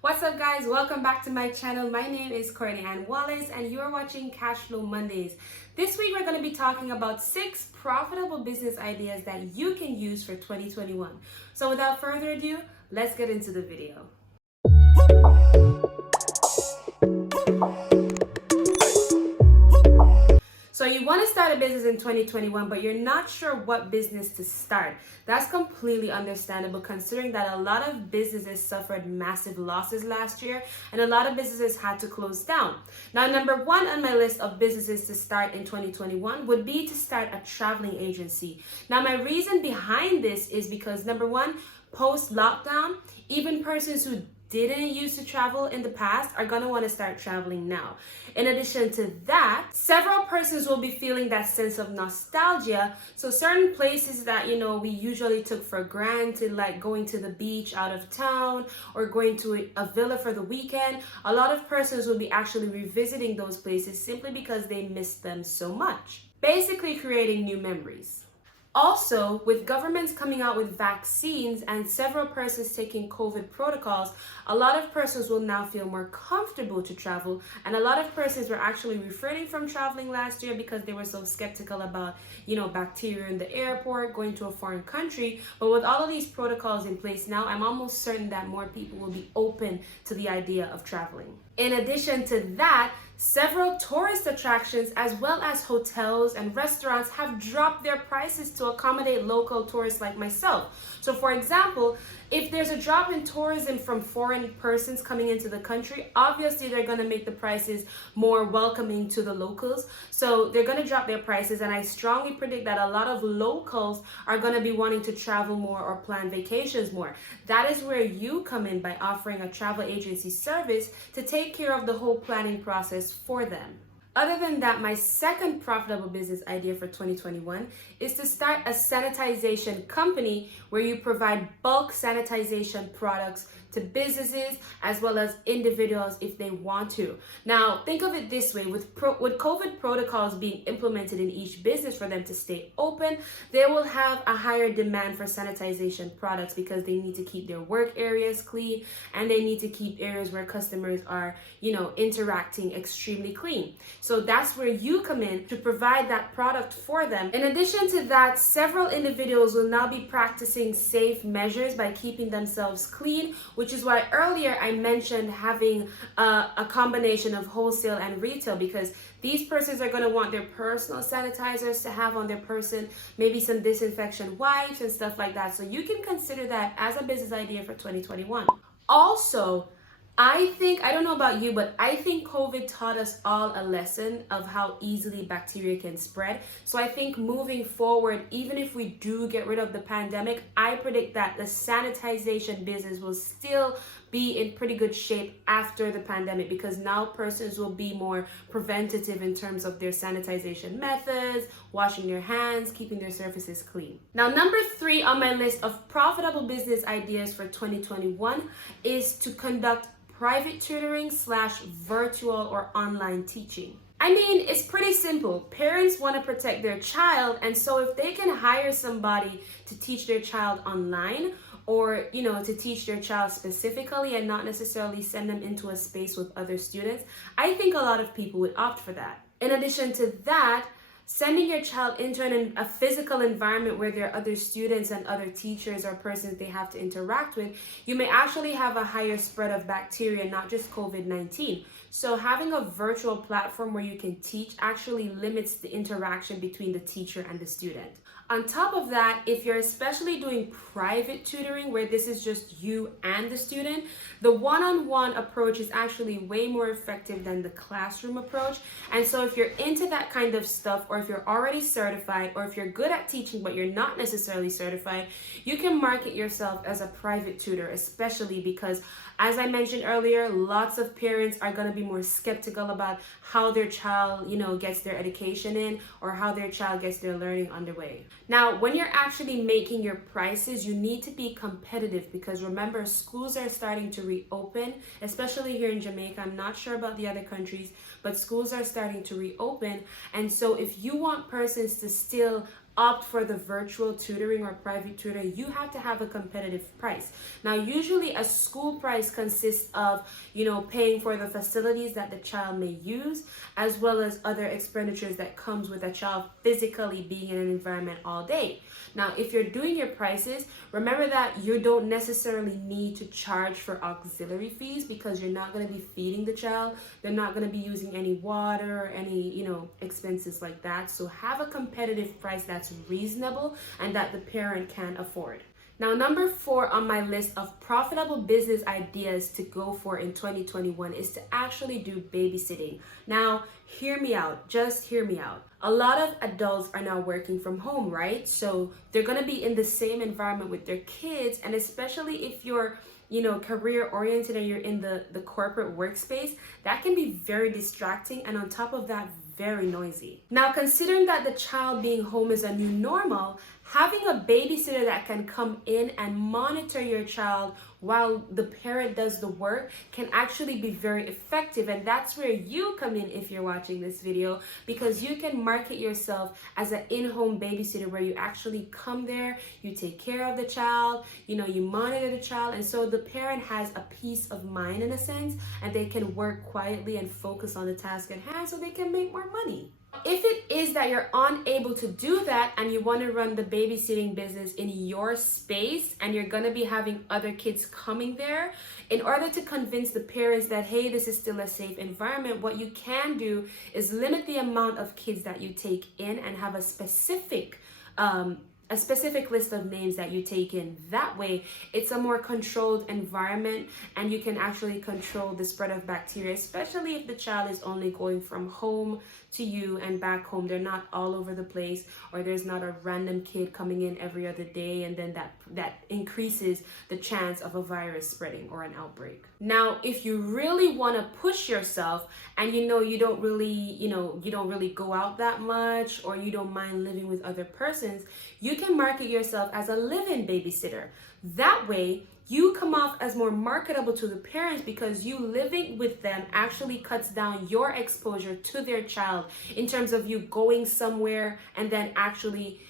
What's up guys, welcome back to my channel. My name is Courtney-Ann and you're watching Cashflow Mondays. This week we're going to be talking about 6 profitable business ideas that you can use for 2021. So without further ado, let's get into the video. So you want to start a business in 2021, but you're not sure what business to start. That's completely understandable considering that a lot of businesses suffered massive losses last year and a lot of businesses had to close down. Now, number 1 on my list of businesses to start in 2021 would be to start a traveling agency. Now, my reason behind this is because number 1, post-lockdown, even persons who didn't used to travel in the past are going to want to start traveling now. In addition to that, several persons will be feeling that sense of nostalgia. So certain places that, we usually took for granted, like going to the beach out of town or going to a villa for the weekend, a lot of persons will be actually revisiting those places simply because they missed them so much. Basically creating new memories. Also, with governments coming out with vaccines and several persons taking COVID protocols, a lot of persons will now feel more comfortable to travel. And a lot of persons were actually refraining from traveling last year because they were so skeptical about, bacteria in the airport, going to a foreign country. But with all of these protocols in place now, I'm almost certain that more people will be open to the idea of traveling. In addition to that, several tourist attractions as well as hotels and restaurants have dropped their prices to accommodate local tourists like myself. So for example, if there's a drop in tourism from foreign persons coming into the country, obviously they're going to make the prices more welcoming to the locals. So they're going to drop their prices, and I strongly predict that a lot of locals are going to be wanting to travel more or plan vacations more. That is where you come in by offering a travel agency service to take care of the whole planning process for them. Other than that, my second profitable business idea for 2021 is to start a sanitization company where you provide bulk sanitization products to businesses as well as individuals if they want to. Now, think of it this way, with COVID protocols being implemented in each business for them to stay open, they will have a higher demand for sanitization products because they need to keep their work areas clean and they need to keep areas where customers are, interacting extremely clean. So that's where you come in to provide that product for them. In addition to that, several individuals will now be practicing safe measures by keeping themselves clean, which is why earlier I mentioned having a combination of wholesale and retail, because these persons are going to want their personal sanitizers to have on their person, maybe some disinfection wipes and stuff like that. So you can consider that as a business idea for 2021. Also, I don't know about you, but I think COVID taught us all a lesson of how easily bacteria can spread. So I think moving forward, even if we do get rid of the pandemic, I predict that the sanitization business will still be in pretty good shape after the pandemic, because now persons will be more preventative in terms of their sanitization methods, washing their hands, keeping their surfaces clean. Now, number 3 on my list of profitable business ideas for 2021 is to conduct private tutoring / virtual or online teaching. I mean, it's pretty simple. Parents want to protect their child, and so if they can hire somebody to teach their child online, or to teach their child specifically and not necessarily send them into a space with other students, I think a lot of people would opt for that. In addition to that, sending your child into a physical environment where there are other students and other teachers or persons they have to interact with, you may actually have a higher spread of bacteria, not just COVID-19. So having a virtual platform where you can teach actually limits the interaction between the teacher and the student. On top of that, if you're especially doing private tutoring where this is just you and the student, the one-on-one approach is actually way more effective than the classroom approach. And so if you're into that kind of stuff, or if you're already certified, or if you're good at teaching but you're not necessarily certified, you can market yourself as a private tutor, especially because, as I mentioned earlier, lots of parents are going to be more skeptical about how their child, gets their education in, or how their child gets their learning underway. Now, when you're actually making your prices, you need to be competitive, because remember, schools are starting to reopen, especially here in Jamaica. I'm not sure about the other countries, but schools are starting to reopen. And so if you want persons to still opt for the virtual tutoring or private tutoring, you have to have a competitive price. Now, usually a school price consists of, paying for the facilities that the child may use, as well as other expenditures that comes with a child physically being in an environment all day. Now, if you're doing your prices, remember that you don't necessarily need to charge for auxiliary fees, because you're not going to be feeding the child. They're not going to be using any water or any, expenses like that. So have a competitive price that's reasonable and that the parent can afford. Now, number 4 on my list of profitable business ideas to go for in 2021 is to actually do babysitting. Now, hear me out. Just hear me out. A lot of adults are now working from home, right? So they're going to be in the same environment with their kids. And especially if you're career oriented and you're in the corporate workspace, that can be very distracting, and on top of that, very noisy. Now, considering that the child being home is a new normal, having a babysitter that can come in and monitor your child while the parent does the work can actually be very effective. And that's where you come in if you're watching this video, because you can market yourself as an in-home babysitter where you actually come there, you take care of the child, you monitor the child, and so the parent has a peace of mind in a sense, and they can work quietly and focus on the task at hand so they can make more money. If it is that you're unable to do that and you want to run the babysitting business in your space and you're going to be having other kids coming there, in order to convince the parents that, hey, this is still a safe environment, what you can do is limit the amount of kids that you take in and have a specific list of names that you take in. That way, it's a more controlled environment and you can actually control the spread of bacteria, especially if the child is only going from home to you and back home. They're not all over the place, or there's not a random kid coming in every other day, and then that increases the chance of a virus spreading or an outbreak. Now, if you really want to push yourself and you don't really go out that much, or you don't mind living with other persons, you can market yourself as a live-in babysitter. That way, you come off as more marketable to the parents, because you living with them actually cuts down your exposure to their child in terms of you going somewhere and then actually,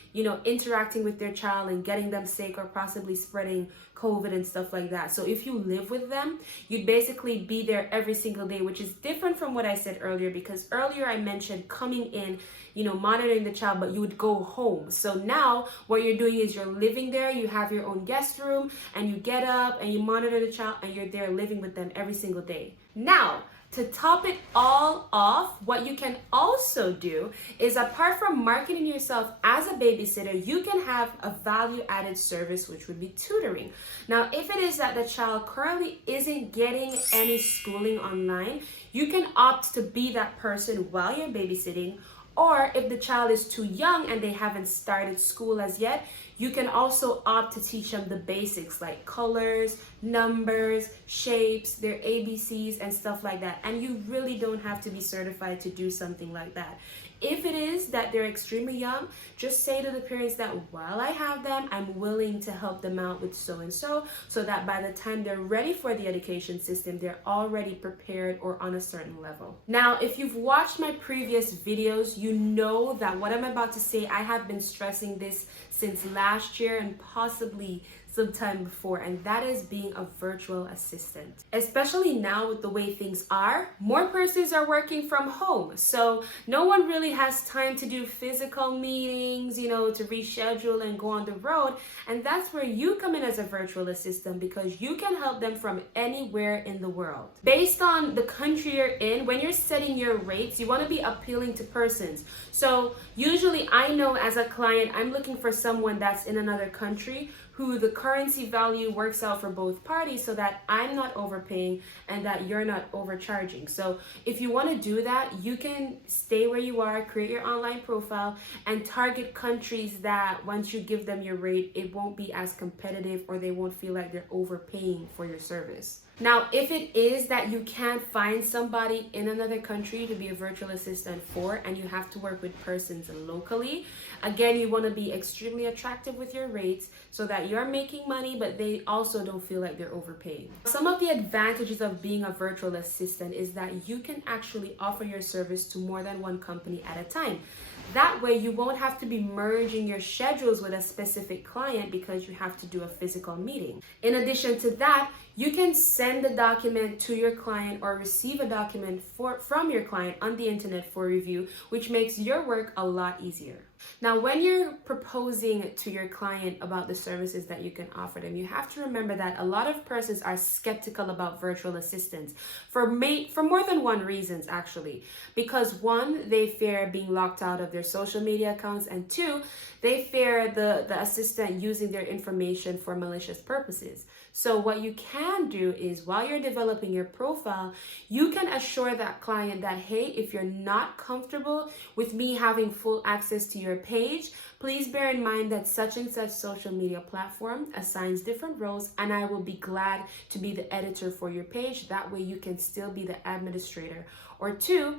interacting with their child and getting them sick or possibly spreading COVID and stuff like that. So if you live with them, you'd basically be there every single day, which is different from what I said earlier, because earlier I mentioned coming in, monitoring the child, but you would go home. So now what you're doing is you're living there, you have your own guest room, and you get up and you monitor the child and you're there living with them every single day. Now, to top it all off, what you can also do is, apart from marketing yourself as a babysitter, you can have a value-added service, which would be tutoring. Now, if it is that the child currently isn't getting any schooling online, you can opt to be that person while you're babysitting. Or if the child is too young and they haven't started school as yet, you can also opt to teach them the basics like colors, numbers, shapes, their ABCs and stuff like that. And you really don't have to be certified to do something like that. If it is that they're extremely young, just say to the parents that while I have them, I'm willing to help them out with so that by the time they're ready for the education system, they're already prepared or on a certain level. Now, if you've watched my previous videos, you know that what I'm about to say, I have been stressing this since last year and possibly sometime before, and that is being a virtual assistant. Especially now with the way things are, more persons are working from home, so no one really has time to do physical meetings, to reschedule and go on the road, and that's where you come in as a virtual assistant, because you can help them from anywhere in the world. Based on the country you're in, when you're setting your rates, you want to be appealing to persons. So usually I know as a client, I'm looking for someone that's in another country who the currency value works out for both parties, so that I'm not overpaying and that you're not overcharging. So if you want to do that, you can stay where you are, create your online profile, and target countries that once you give them your rate, it won't be as competitive, or they won't feel like they're overpaying for your service. Now, if it is that you can't find somebody in another country to be a virtual assistant for, and you have to work with persons locally, again, you want to be extremely attractive with your rates so that you're making money, but they also don't feel like they're overpaying. Some of the advantages of being a virtual assistant is that you can actually offer your service to more than one company at a time. That way you won't have to be merging your schedules with a specific client because you have to do a physical meeting. In addition to that, you can send the document to your client or receive a document from your client on the internet for review, which makes your work a lot easier. Now, when you're proposing to your client about the services that you can offer them, you have to remember that a lot of persons are skeptical about virtual assistants for more than one reasons, actually. Because one, they fear being locked out of their social media accounts, and two, they fear the assistant using their information for malicious purposes. So what you can do is, while you're developing your profile, you can assure that client that, hey, if you're not comfortable with me having full access to your page, please bear in mind that such and such social media platform assigns different roles, and I will be glad to be the editor for your page. That way you can still be the administrator. Or two,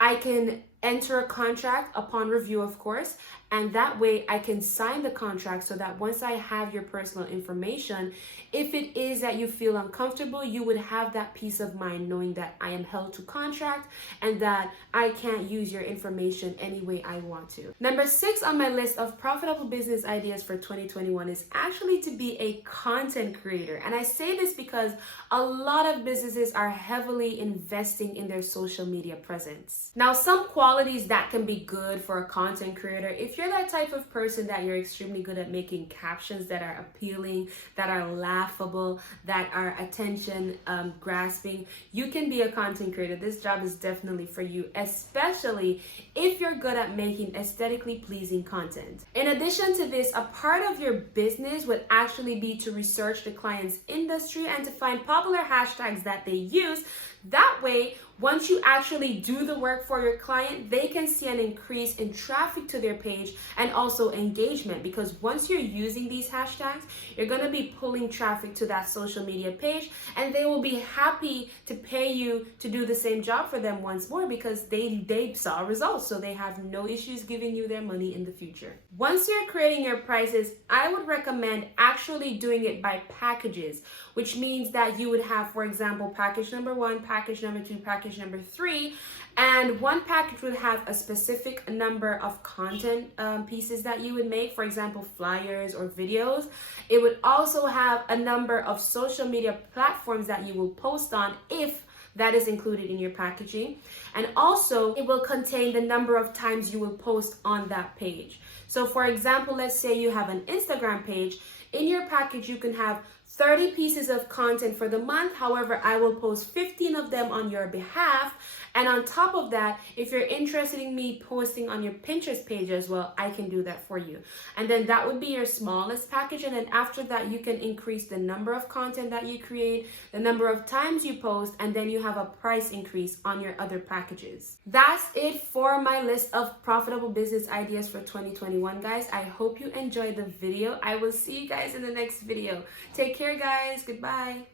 I can enter a contract upon review, of course, and that way I can sign the contract so that once I have your personal information, if it is that you feel uncomfortable, you would have that peace of mind knowing that I am held to contract and that I can't use your information any way I want to. Number 6 on my list of profitable business ideas for 2021 is actually to be a content creator. And I say this because a lot of businesses are heavily investing in their social media presence. Now, some qualities that can be good for a content creator, if you're that type of person that you're extremely good at making captions that are appealing, that are laughable, that are attention grasping, you can be a content creator. This job is definitely for you, especially if you're good at making aesthetically pleasing content. In addition to this, a part of your business would actually be to research the client's industry and to find popular hashtags that they use. That way, once you actually do the work for your client, they can see an increase in traffic to their page and also engagement, because once you're using these hashtags, you're going to be pulling traffic to that social media page, and they will be happy to pay you to do the same job for them once more because they saw results, so they have no issues giving you their money in the future. Once you're creating your prices, I would recommend actually doing it by packages, which means that you would have, for example, package number 1, package number 2, package number 3, and one package would have a specific number of content pieces that you would make, for example, flyers or videos. It would also have a number of social media platforms that you will post on if that is included in your packaging, and also it will contain the number of times you will post on that page. So for example, let's say you have an Instagram page. In your package you can have 30 pieces of content for the month. However, I will post 15 of them on your behalf. And on top of that, if you're interested in me posting on your Pinterest page as well, I can do that for you. And then that would be your smallest package. And then after that, you can increase the number of content that you create, the number of times you post, and then you have a price increase on your other packages. That's it for my list of profitable business ideas for 2021, guys. I hope you enjoyed the video. I will see you guys in the next video. Take care, guys. Goodbye.